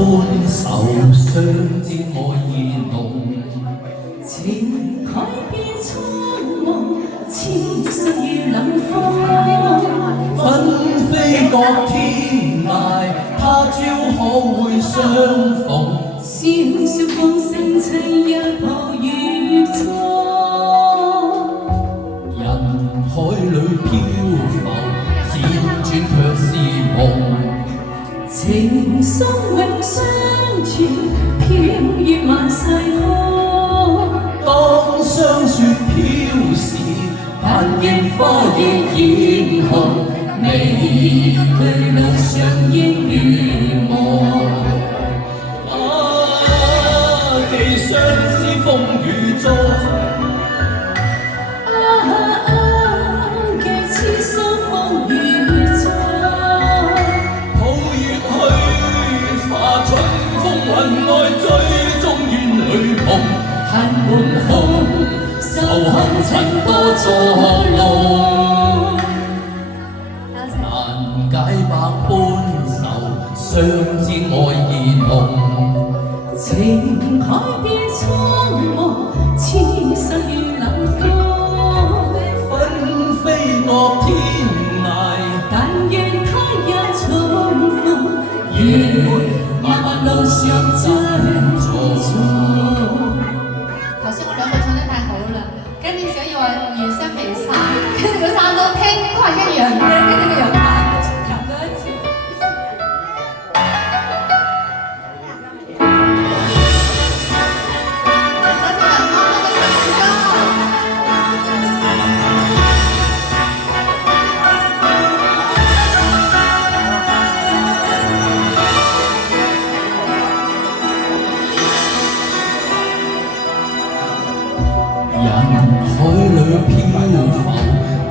愁，相知愛意濃，情改變蒼茫，似水如冷風。紛飛各天涯，他朝可會相逢？笑笑放聲凄一抱月初。人海裏漂浮，輾轉卻是夢。情深永相傳，飄越萬世空。當霜雪飄時，但願花亦艷紅，未懼路上應如夢。寄相思風雨中。恨滿胸，愁恨曾多作弄，難解百般愁，相知愛意濃。情海變蒼茫，似水如冷風。紛飛各天涯，但願他日重逢，願漫漫路上珍重。頭先我兩個唱得太好啦，跟住想要話原聲未刪，跟住佢刪到聽都係一樣嘅，跟住佢又彈多一次。人海裏漂浮，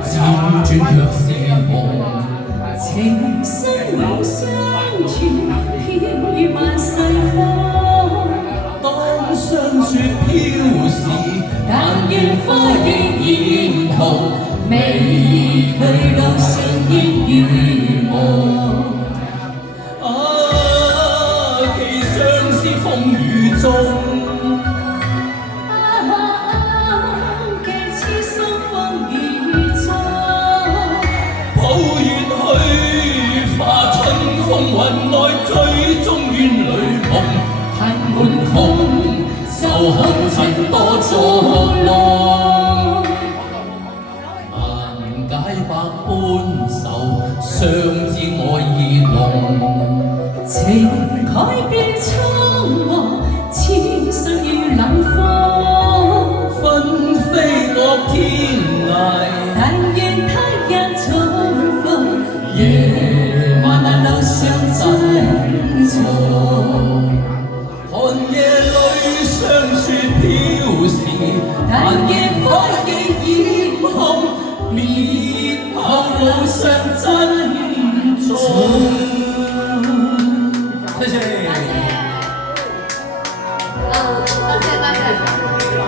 輾轉卻是夢。情深永相傳，飄越萬世空。當霜雪飄時，但願花亦艷紅，未懼路上應如夢。寄相思風雨中。風雲內最終怨淚紅，恨滿胸，愁恨曾多作弄，難解百般愁，相知愛意濃。情改變蒼茫，似水如冷風。紛飛各天涯，但願他日重逢。漫漫路上珍重，寒夜裏霜雪飄時，但願花亦艷紅，滅後路上珍重。